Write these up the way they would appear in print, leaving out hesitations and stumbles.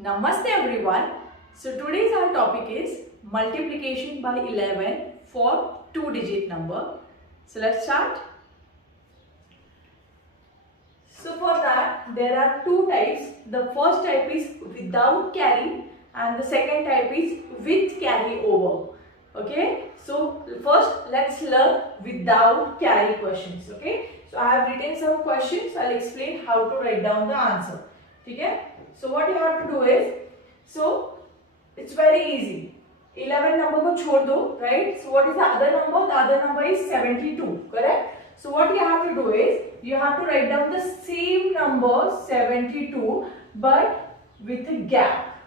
Namaste everyone. So today's our topic is multiplication by 11 for two-digit number. So let's start. So for that there are two types. The first type is without carry and the second type is with carry over. Okay. So first let's learn without carry questions. Okay. So I have written some questions. I'll explain how to write down the answer. Okay. So what you have to do is, so it's very easy. 11 number को छोड़ दो, right? So what is the other number? The other number is 72, correct? So what you have to do is, you have to write down the same number 72, but with a gap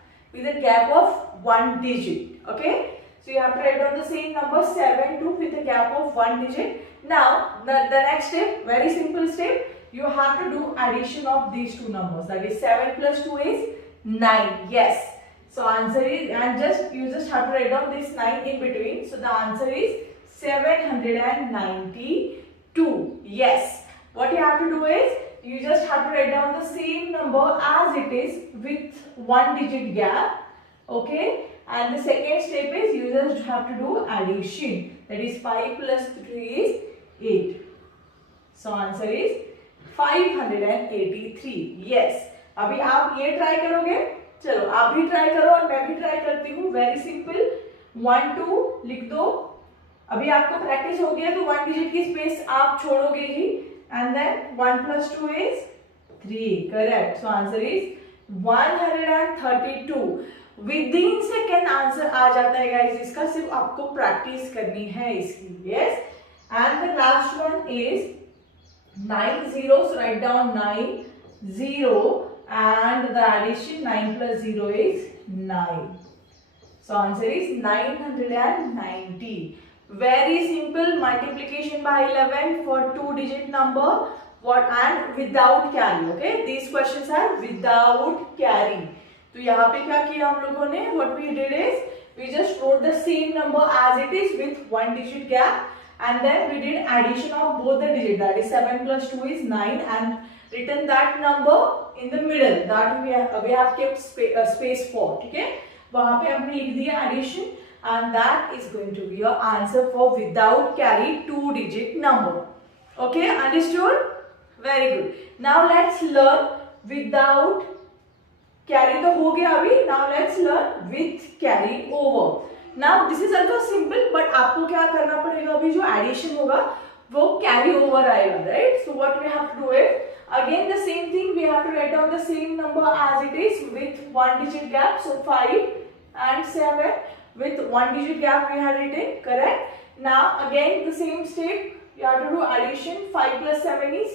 of one digit. Okay? So you have to write down the same number 72 with a gap of one digit. Now the next step, very simple step. You have to do addition of these two numbers. That is 7 plus 2 is 9. Yes. So answer is, and you just have to write down this 9 in between. So the answer is 792. Yes. What you have to do is, you just have to write down the same number as it is with one digit gap. Okay. And the second step is, you just have to do addition. That is 5 plus 3 is 8. So answer is 583. Yes. अभी आप ये try करोगे, चलो आप भी try करो और मैं भी ट्राई करती हूँ. Very simple. 1 2 लिख दो. अभी आपको प्रैक्टिस हो गया तो वन डिजिट की स्पेस आप छोड़ोगे ही. And then 1 plus 2 is 3. Correct. So answer is 132. Within second answer आ जाता है गाइस. इसका सिर्फ आपको प्रैक्टिस करनी है इसकी. Yes. And the last one is 9 0. So write down 9 0 and the addition 9 plus 0 is 9. So answer is 990. Very simple multiplication by 11 for two-digit number. What and without carry. Okay, these questions are without carry. तो यहाँ पे क्या किया हम लोगों ने? What we did is we just wrote the same number as it is with one digit gap. And then we did addition of both the digits. That is 7 plus 2 is 9 and written that number in the middle. That we have kept space for. Okay? वहाँ पे हमने लिख दिया addition and that is going to be your answer for without carry two-digit number. Okay? Understood? Very good. Now let's learn without carry. तो हो गया अभी. Now let's learn with carry over. Now this is also simple, but आपको क्या करना पड़ेगा? अभी जो एडिशन होगा वो कैरी ओवर आएगा, right? So what we have to do is again the same thing. We have to write down the same number as it is with one digit gap. So 5 and 7 with one digit gap we had written, correct? Now again the same step. You have to do addition. 5 plus 7 is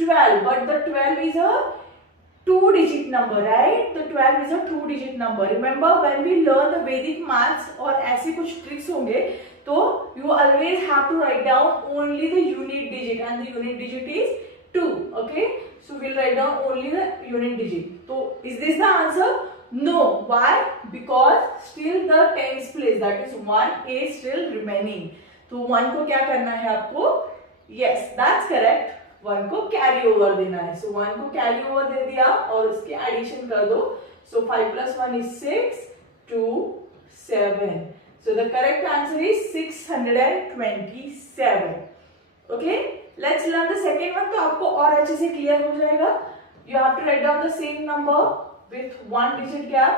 12, but the 12 is a two-digit number, right? The 12 is a two-digit number. Remember when we learn the Vedic maths और ऐसे कुछ tricks होंगे, तो you always have to write down only the unit digit, and the unit digit is 2. Okay? So we'll write down only the unit digit. So is this the answer? No. Why? Because still the tens place, that is 1, is still remaining. तो 1 को क्या करना है आपको? Yes, that's correct. 1 को carry over देना है. सो 1 को कैरी ओवर दे दिया और उसके एडिशन कर दो. So 5 plus 1 is 6, 2, 7. So the correct answer is 627. Okay, let's learn the second one. तो आपको और अच्छे से क्लियर हो जाएगा. You have to write down the same number with one digit gap.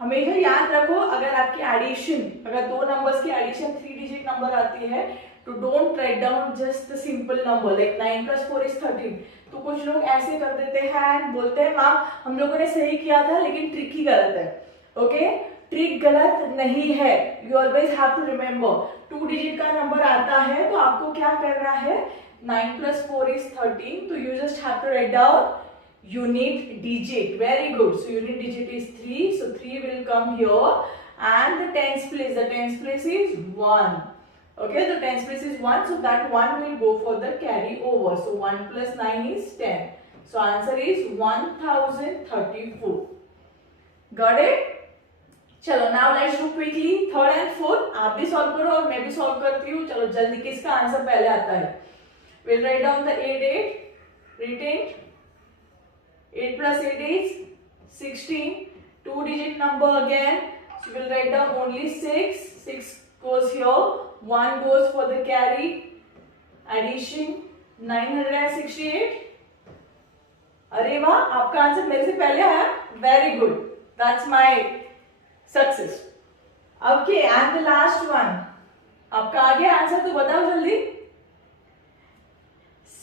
हमेशा याद रखो, अगर आपकी एडिशन, अगर दो नंबर्स की एडिशन 3 डिजिट नंबर आती है, तो don't write down just the simple number like 9 plus 4 is 13. तो कुछ लोग ऐसे कर देते हैं, बोलते हैं मैम हम लोगों ने सही किया था लेकिन ट्रिक ही गलत है. ओके, ट्रिक गलत नहीं है. You always have to remember, 2 digit का नंबर आता है तो आपको क्या करना है? 9 plus 4 is 13. तो you just have to write down unit digit. Very good. So unit digit is 3. So 3 will come here and the tens place is 1. Okay, the tens place is 1. So that 1 will go for the carry over. So 1 plus 9 is 10. So answer is 1034. Got it? चलो now let's do quickly third and fourth. आप भी solve करो और मैं भी solve करती हूँ. चलो जल्दी, किसका आंसर पहले आता है? We'll write down the 8 written. 8 plus 8 is 16. 2-digit number again. So we'll write down only 6. 6 goes here. 1 goes for the carry. Addition 968. अरे वाह, आपका आंसर मेरे से पहले आया. Very good, that's my success. Okay, and the last one. आपका आ गया answer, तो बताओ जल्दी.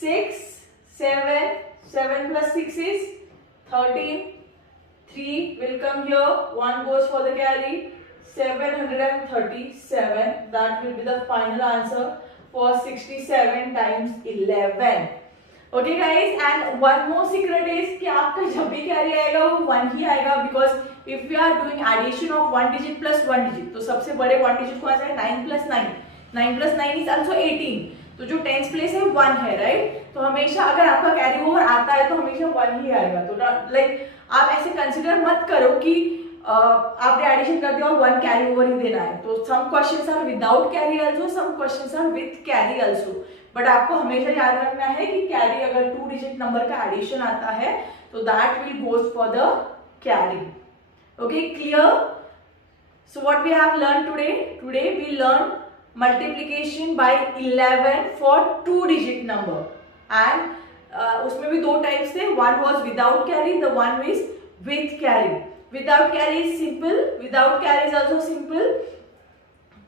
6, 7, 7 plus 6 is 13. 3 will come here. 1 goes for the carry. 737. That will be the final answer for 67 times 11. Okay guys, and one more secret is कि आपका जब भी carry आएगा वो 1 ही आएगा, because if we are doing addition of 1 digit plus 1 digit, तो सबसे बड़े 1 digit कौन सा है? 9 plus 9. 9 plus 9 is also 18. तो जो 10th प्लेस है 1 है, राइट? तो हमेशा अगर आपका कैरी ओवर आता है तो हमेशा 1 ही आएगा. तो लाइक आप ऐसे कंसिडर मत करो कि आपने एडिशन कर दिया और 1 कैरी ओवर ही देना है. तो some questions are without carry also, some questions are with carry also. But आपको हमेशा याद रखना है कि कैरी अगर 2 डिजिट नंबर का एडिशन आता है तो that will goes for the carry. Okay, clear? So what we have learn today? Today we learn multiplication by 11 for 2 digit number. And उसमें भी 2 टाइप्स थे. One was without carry, the one is with carry. Without carry is simple, without carry is also simple.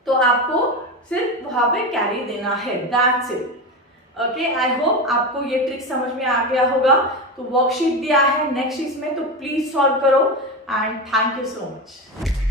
तो आपको सिर्फ वहां पे carry देना है, that's it. Okay, I hope आपको ये ट्रिक समझ में आ गया होगा. तो वर्कशीट दिया है नेक्स्ट इसमें, तो प्लीज सॉल्व करो. And thank you so much.